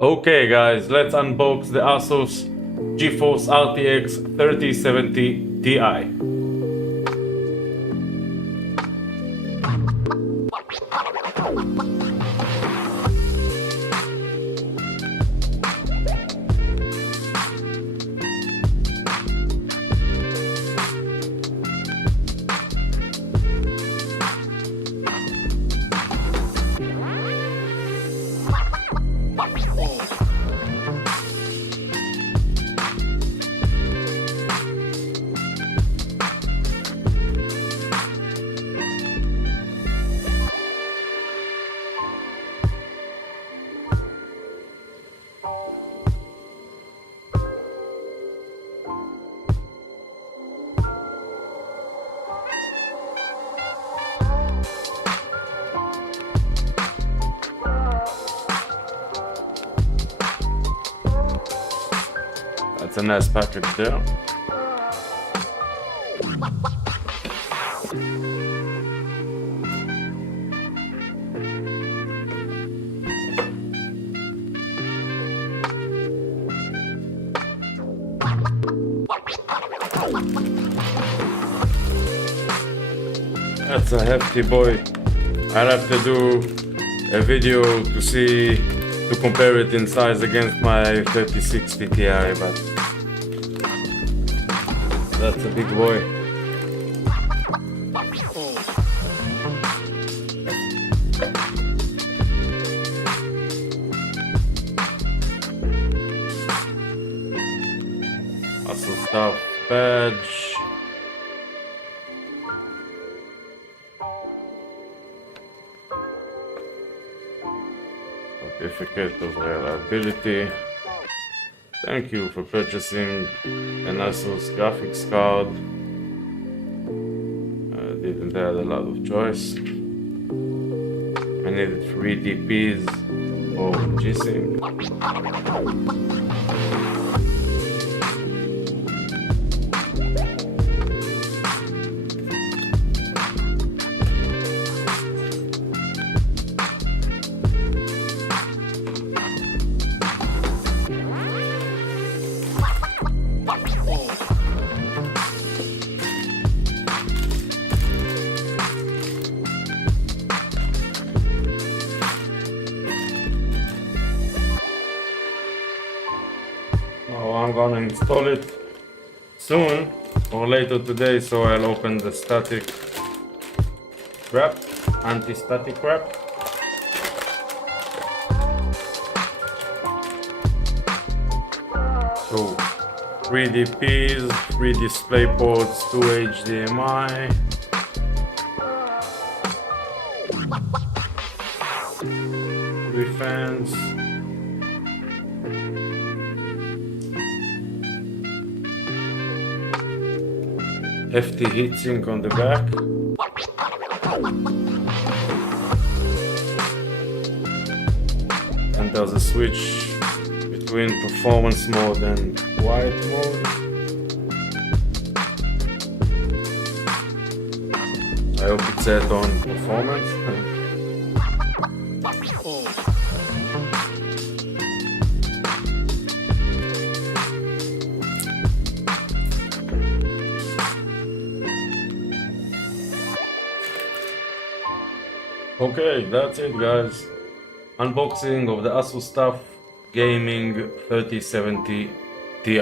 Okay guys, let's unbox the Asus GeForce RTX 3070 Ti. That's a nice package there. That's a hefty boy. I'll have to do a video to compare it in size against my 3060 Ti, but that's a big boy. Asus staff badge. Certificate of reliability. Thank you for purchasing an Asus graphics card. Didn't have a lot of choice. I needed 3 DPs or G-Sync. Now I'm gonna install it soon or later today, so I'll open the static wrap, anti-static wrap. So 3 DPs, 3 display ports, 2 HDMI. 3 fans. Hefty heatsink on the back. And there's a switch between performance mode and quiet mode. I hope it's set on performance. Okay, that's it guys. Unboxing of the Asus Staff Gaming 3070 Ti.